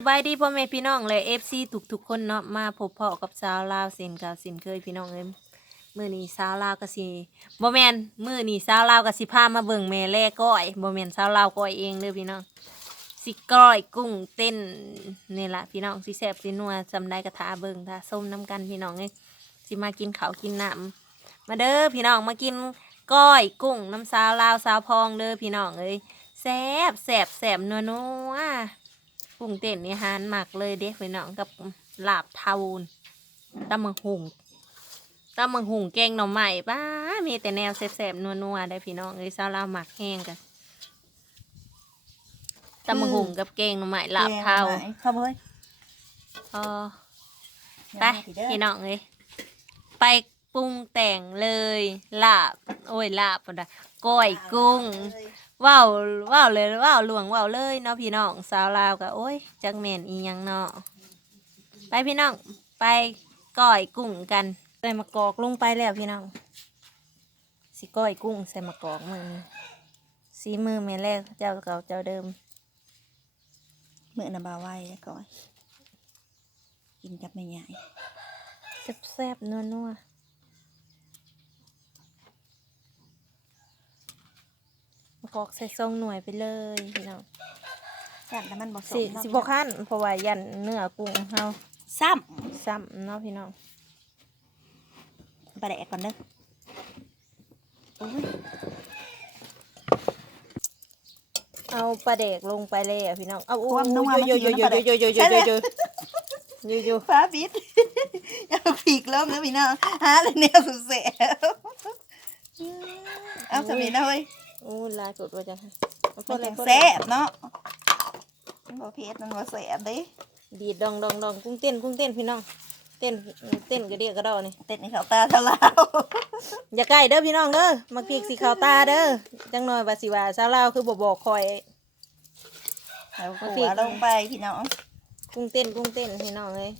สบายดีพ่อแม่พี่น้องและFC ทุกคนเนาะมาพบเพาะกับสาวลาวเซนกับสินเคยพี่น้องเอ้ยมื้อนี้สาวลาวก็สิบ่แม่นมื้อนี้สาวลาวก็สิพามาเบิ่งแม่แล่ก้อยบ่แม่นสาวลาวก้อยเองเด้อพี่น้องสิก้อยกุ้งเต้นนี่ล่ะพี่น้องสิแซ่บสินัวจำได้กระทาเบิ่งถ้าส้มน้ำกันพี่น้องเอ้ยสิมากินข้าวกินน้ำมาเด้อพี่น้องมากินก้อยกุ้งน้ำสาวลาวสาวพองเด้อพี่น้องเอ้ยแซ่บแซ่บแซ่บนัวๆ กุ้งเต้นนี่ฮานหมักเลยเด็กพี่น้องกับลาบเทาตำมังหุงแกงหน่อไม้ป้ามีแต่แนวแซ่บๆนัวๆได้พี่น้องเอ้ยซาลาวหมักแห้งกันตำมังหุงกับแกงหน่อไม้ลาบเทาเข้าไปพอไปพี่น้องเอ้ยไปปรุงแต่งเลยลาบโอ้ยลาบปะดะก้อยกุ้งว้าวเลยว้าวหลวงว้าวเลยเนาะพี่น้องสาวลาวกับโอ้ยจักแม่นอีหยังเนาะไปพี่น้องไปก้อยกุ้งกันใส่มะกอกลงไปแล้วพี่น้องสิก้อยกุ้งใส่มะกอกมือสีมือแม่แรกเจ้าเก่าเจ้าเดิมมือน่ะบ่าวไว้ก่อนกินกับแม่ใหญ่แซ่บๆนัวมะกอกใส่ซองหน่วยไปเลยพี่น้องยันแต่มันบ่สม สิบขั้นเพราะว่ายันเนื้อกุ้งเฮาซ้ำเนาะพี่น้องปลาแดกก่อนเด้อโอ้ยเอาปลาเด็กลงไปเลยอ่ะพี่น้องเอาความนัวมันโยฟ้าปิดเอาผีกล้มแล้วพี่น้องหาเลยแนวสุดแสบเอาสมิธนะเว้ยโอ้ลายกดว่าจะมันจังแซ่บเนาะมันบ่เผ็ดมันบ่แซ่บเด้ดีดดองกุ้งเต้นพี่น้องเต้นกระเดียกระดอนี่เต้นในข้าวตาทะลาว อย่าใกล้เด้อพี่น้องเด้อมาพริกสีขาวตาเด้อจังหน่อยว่าสิว่าสาวลาวคือบ่บอกคอยเอาหัวลงไปพี่น้องกุ้งเต้นพี่น้องเลย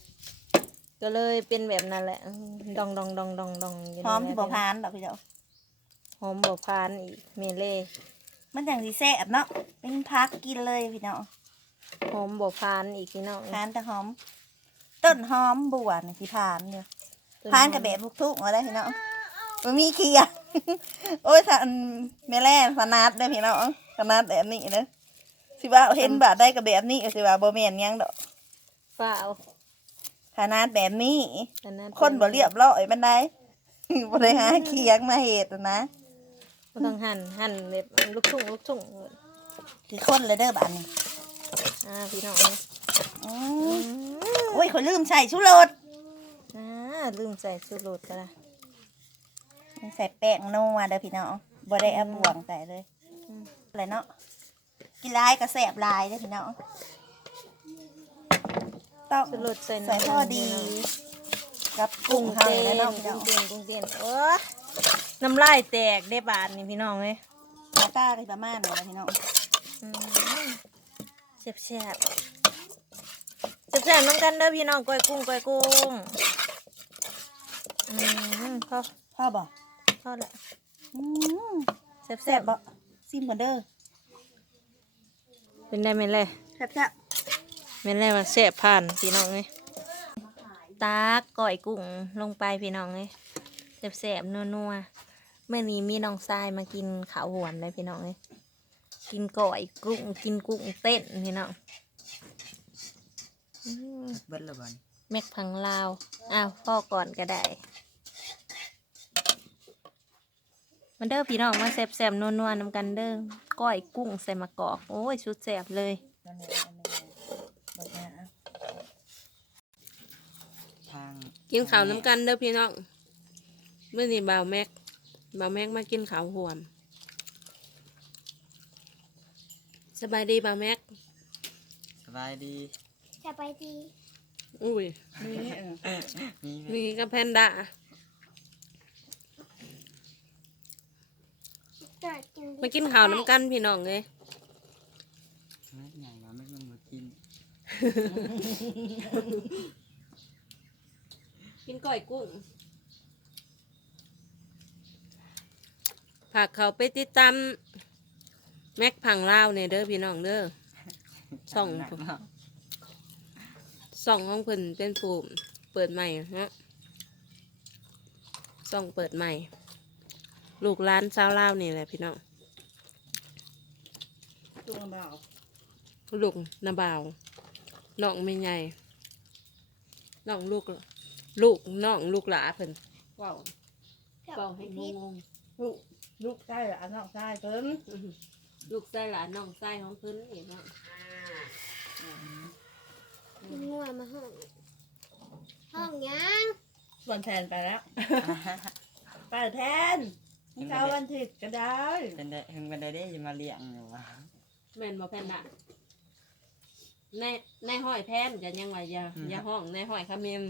ก็เลยเป็นแบบนั้นแหละดองหอมที่บ่พานดอกพี่น้องหอมบ่พานอีกเมเล่มันจังสิแซ่บเนาะเป็นพักกินเลยพี่น้องหอมบ่พานอีกพี่น้องพานแต่หอมต้นหอมบัวนี่ที่พานอยู่พานกับแบบทุกๆมาได้พี่น้องมันมีเคียโอ้ยท่านแม่แร่สนัดได้พี่น้องสนัดแบบนี้เด้อสิว่าเห็นบาดได้กับแบบนี้สิว่าบ่แม่นยังดอกเปล่าขนาดแบบนี้คนบ่เรียบร้อยมันได้บ่ได้หาเคียงมาเฮ็ดนะบ่ต้องหั่นแบบลูกทุ่งคือคนเลยเด้อบาดนี้พี่น้องโอ้ยเขาลืมใส่ชูรสลืมใส่ชูรสก็ได้ใส่แป้งนัวเด้อพี่น้องบ่ได้เอาบ่วงใส่เลยอะไรเนาะกินลายก็แซ่บลายเด้อพี่น้องต้องชูรสใส่พอดีกับกุ้งเฮาแล้วเนาะพี่น้องกุ้งเต้นโอ้น้ำลายแตกได้บาดนี่พี่น้องเอ้ยหน้าตาก็ประมาณนี้แหละพี่น้องแซ่บน้ำกันเด้อพี่น้องก้อยกุ้งพ่อบอกพ่อแหละแซ่บบ่ซิมก่อนเด้อเป็นได้ไหมเลยแซ่บเป็นได้มาแซ่บผ่านพี่น้องเลยตาก้อยกุ้งลงไปพี่น้องเลยแซ่บนัวเมื่อนี้มีน้องทรายมากินข้าวหวานเลยพี่น้องเลยกินก้อยกุ้งกินกุ้งเต้นพี่น้องเบิ้ลละบันแม็กพังลาวพ่อก่อนก็ได้มันเด้อพี่น้องมาแซ่บนัวน้ำกันเด้อก้อยกุ้งใส่มะกอกโอ้ยชุดแซ่บเลยกินข้าวน้ำกันเด้อพี่น้องเมื่อนี้บ่าวแม็กมากินข้าวหวมสบายดีบ่าวแม็กสบายดีอุ้ยนี่กับแพนด้ามากินข้าวน้ำกันพี่น้องเลยใหญ่แล้วไม่ต้องมากินกินก้อยกุ้งผักเขาไปติดตามแม็กพังลาวเนี่ยเด้อพี่น้องเด้อส่อง ส่องของเพิ่นเป็นผู้เปิดใหม่ฮะส่องเปิดใหม่ ลูกร้านชาวลาวนี่แหละพี่น้อง ตัวเบา ลูกนาบ่าวน้องไม่ใหญ่น้องลูกน้องลูกหลาเพิ่นว้าวเว้าให้งง ลูกใช่หรอน้องใช่เพิ่น ๆลูกไส้หลานน้องไส้ของเพิ่นนี่เนาะ งัวมาห้องยัง ส่วนแทนไปแล้วไปแทนเช้าวันอาทิตย์ก็ได้ เป็นได้ถึงเป็นได้ได้จะมาเลี้ยงอยู่วะ แม่นบ่แพนน่ะในห้อยแพนก็ยังว่าอย่าห้องในห้อยคาเมม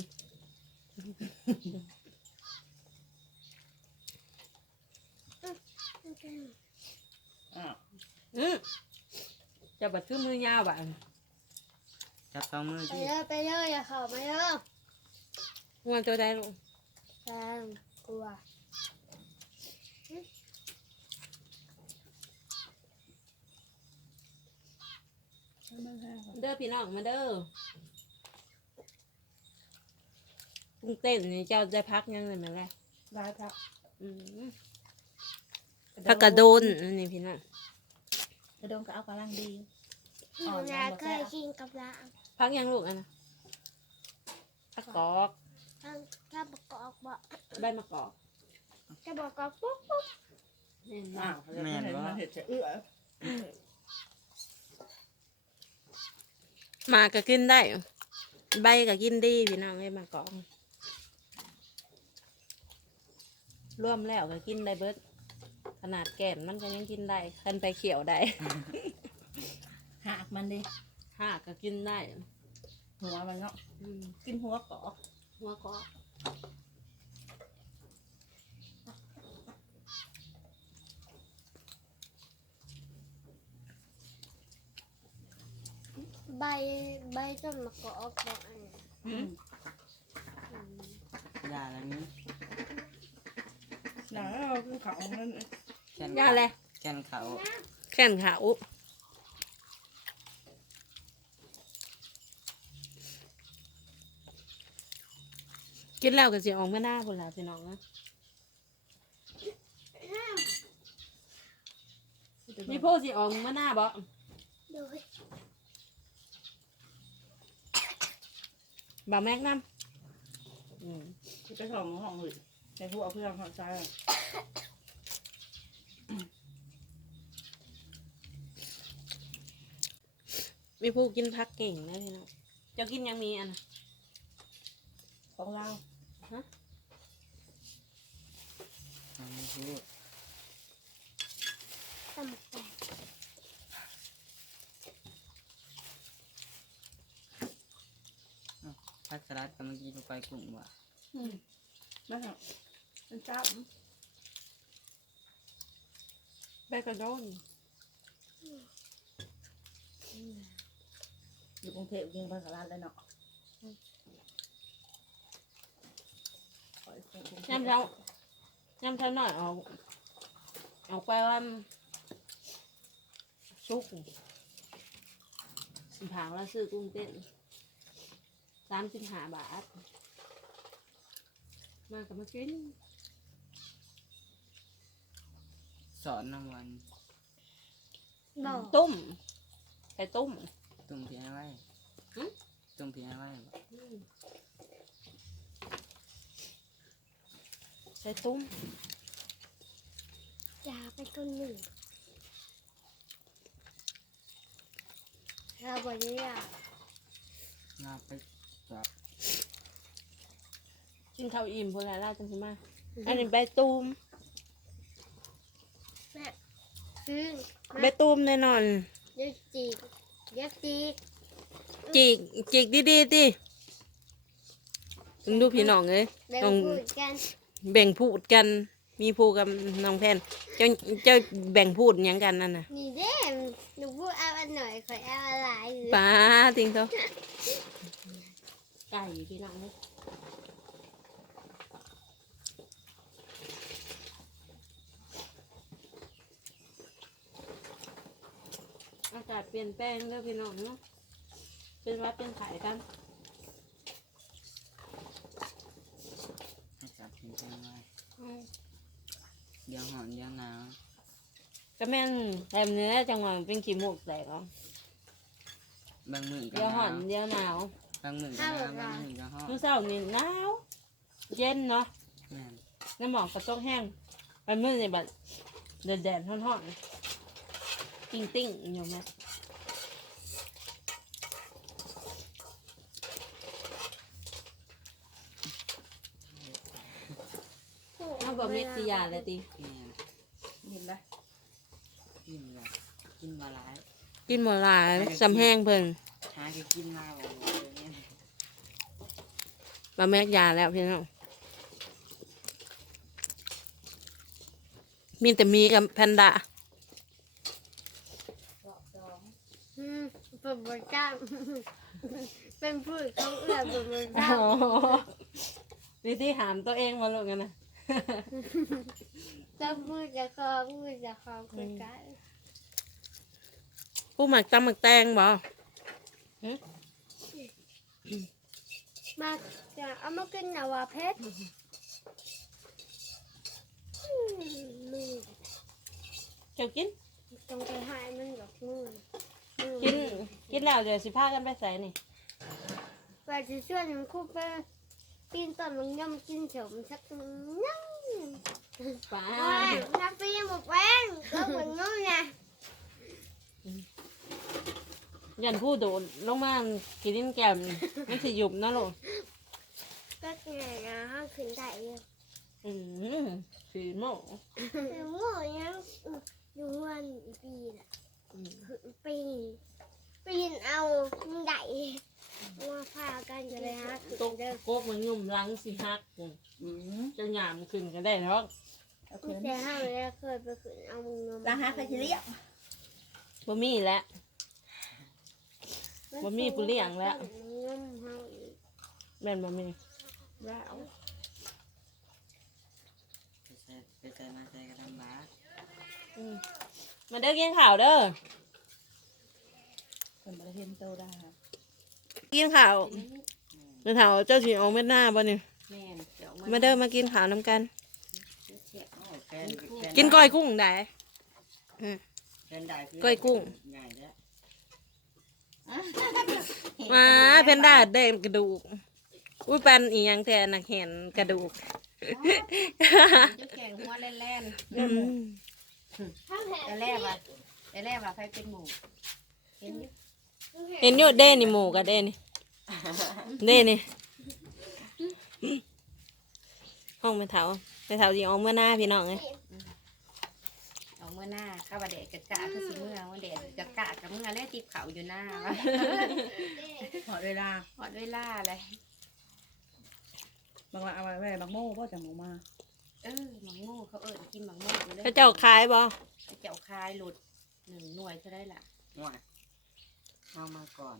อ้าว จะบัดคือมือยาวบ่ะ จับสองมือ ไป ที่ เยอะไปเยอะอย่าเข้ามาเยอะ งวนตัวใดลูก แฟนกลัว เด้อพี่น้องมาเด้อปรุงเต้นนี่เจ้าได้พักยังเลยแม่นแหละ ได้ครับ พักกระโดนอันนี้พี่น้อง กระโดงก็เอากำลังดี หนูอยากเคยกินกับลาง พักยังลูกอันนะพักกอก ถ้าประกอบบอก ใบมะกอก จะบอกกอบปุ๊บปุ๊บ แม่น อ้า บ่ วมันเห็ดจะเอื้อ หมาก็กินได้ ใบก็กินดีพี่น้องไอ้มะกอกรวมแล้วก็กินได้เบิดขนาดแก่นมันก็ยังกินได้คันไปเขียวได้ หักมันดิ หากก็กินได้ หัวมันเนาะ อืม กินหัวกอก หัวกอก ใบต้นมะกอกบอกอันนี้ ยาอะไรนี้ หนังเราคือเขานั่น แกน ยาเลย แกนเขา แค่นขาอุกินแล้วก็สิออกมาหน้าพุ่นล่ะพี่น้องนะมีโพสิออกมาหน้าบ่ โดย บ่แม็กน้ำ ไปส่องห้องอื่นในพวกเพื่อนเขาใจ มีผู้กินพักเก่งนะพี่น้องเจ้ากินยังมีอันน่ะ ของเรา ไม่พูด ต้มแตก พักสลัดกับเมื่อกี้ก็ไปกลุ่มว่ะ นั่นแหละเป็นเจ้า ใบกระโดน อยู่กรุงเทพยิงภาษาลาเลยเนาะ ย่ำเช้าหน่อยเอาไปว่าชุกสิผางแล้วซื้อกุ้งเต้น35 บาท มากับมากิน สอนน้ำวัน บอก ตุ้มไข่ตุ้ม ตุ่มเพียงไว้ หึ ตุ่มเพียงไว้ ไข่ตุ้ม อยากไปต้นหนึ่งเราบอกยังอยาก ลาไปจับ กินข้าวอิ่มพอแล้วล่าจังสิมาอันนี้ใบตูม ซื้อ ใบตูมแน่นอน เย็บจีกเย็บจีก จิกดีๆติมึงดูพี่น้องเลย แบ่ง ต้อง พูดกัน แบ่งพูดกัน มีพูกับน้องแพนเจ้าแบ่งพูดหยังกันนั่นน่ะ นี่เด้หนูพูดเอาอันหน่อยขอเอาอะไรหรือ ป้าทิ้งเขาไก่พี่น้องเลยอากาศเปลี่ยนแปลงเด้อพี่น้องเนาะเป็นวัดเป็นไข่กัน กินเพียงไรเดี๋ยวหอนเดี๋ยวหนาว ก็แม่นแต่เนื้อจังหวะมันเป็นขี้มูกแตกเนาะ บางมื้อก็ เดี๋ยว ห หอน นาว เดี๋ยวหนาว บางมื้อก็หนาวบางมื้อก็ฮ้อน มื้อเช้านี่หนาวเย็นเนาะ แม่น น้ำหมอกกระตกแห้งไปมื้อนี่บัดแดดๆร้อนๆติ้งๆอยู่แม่เอาบ่เม็ดสิยาเลยติ แม่น เห็นไหม กินละกินมาหลาย กินหมดหลายสำแห้งเพิ่น หาก็กินมาบ่เนี่ย บ่แม่ยาแล้วพี่น้องมีแต่มีกับแพนด้า เป็นบริการเป็นผู้เขาเอื้อเป็นบริการ วิธีหามตัวเองมาลูกกันนะ จะพูดจะคอพูดจะคอคุยกัน ผู้หมักตำหมักแตงบ่ มาจะเอามากินนาวาเพชรมือ เจ้ากิน ตรงไปหายมันหลอกมือ กินแล้วเดี๋ยวสิพากันไปใส่นี่ ไปจะช่วยมันคู่ไปปีนต้นมันย่ำกินเฉมสักนั่ง ป้า น้ำปีนหมดแป้งก็เหมือนนู้นไง ยันผู้โดดลงมากินดินแก้มมันสิหยุบเนาะลูก ก็ไงนะห้างขึ้นได้ยัง สีโม่ แต่โง่ยังอยู่วันปีนปีนเอาได้มาพากันจะเลยฮะ ตกโกกมันยุ่มหลังสิฮัก อืม จะหยามขึ้นก็ได้เนาะ เอาคืน แต่ห้าแล้วเคยไปขึ้นเอาเงิน ลาหาไปเลี้ยง บ่มีแล้ว บ่มีผู้เลี้ยงแล้ว เงินเฮาอีก แม่นบ่มี แล้ว ไปใส่มาใส่ก็ลำบาก มาเด้อกินข้าวเด้อ คนมาเห็นโตได้ครับ กินข้าวมาถามเจ้าสิเอาเม็ดหน้าบ่นี่ แม่นเดี๋ยว มาเด้อมากินข้าวนํกัน โอ้แฟน กินก้อยกุ้งได้ แฟนได้ ก้อยกุ้ง ใหญ่แล้ว มาเพนด้าได้กระดูกอุ้ยปันอีหยังแทนนักเห็นกระดูก จุกแข่งหัวแล่น อืม ๆแต่แรกว่าใครเป็นหมูเห็นอยู่ เห็นอยู่เด้นี่หมูกับเด้นี่เด้นี่ห้องไปเถาสิเอาเมื่อหน้าพี่น้องไง เอาเมื่อหน้าข้าวบะเดะกะกะคือสิเมื่อวันเดะกะกะกับเมื่อแล้วติบเขาอยู่หน้า หอดเวลา หอดเวลาเลย บางวันเอาไว้บางโม่พ่อจะหมูมา หมังโม่เขากินหมังโม่อยู่เลย เขาเจ้าขายบ่ เจ้าคายหลุด1 หน่วยเท่าได้ล่ะ ง่วงเข้ามาก่อน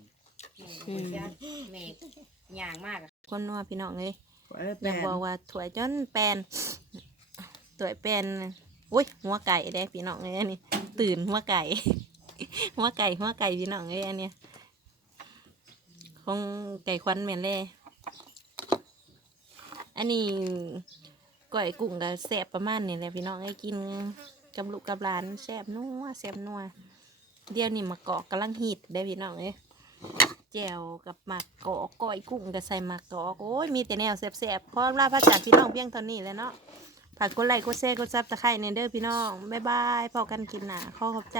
แม่คนจ้าแม่ย่างมากอะ คนนัวพี่น้องเลย เออ อ แต่ ยากบอกว่าถวยจนแปนถวยแปนอุ้ยหัวไก่ได้พี่น้องเลยอันนี้ตื่นหัวไก่ หัวไก่พี่น้องเลยอันเนี้ยของไก่ควันแม่นเลยอันนี้ก้อยกุ้งกับแซ่บประมาณนี้แหละพี่น้องให้กินกับลูกกับหลานแซ่บนัวเดี๋ยวนี้มะกอกกำลังฮิตได้พี่น้องเอ้ยแจ่วกับหมักกอกก้อยกุ้งกับใส่หมักกอกโอ้ยมีแต่แนวแซ่บๆพร้อมลาพระจากพี่น้องเพียงเท่านี้แหล้วเนาะฝากกดไลค์กดแชร์กดซับสไครต์ในเด้อพี่น้องบ๊ายบายพอกันกินหนาขอขอบใจ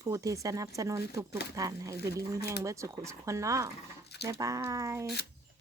ผู้ที่สนับสนุนทุกๆท่านให้อยู่ดีมีแห้งเบิดสุขสุขคนเนาะบ๊ายบาย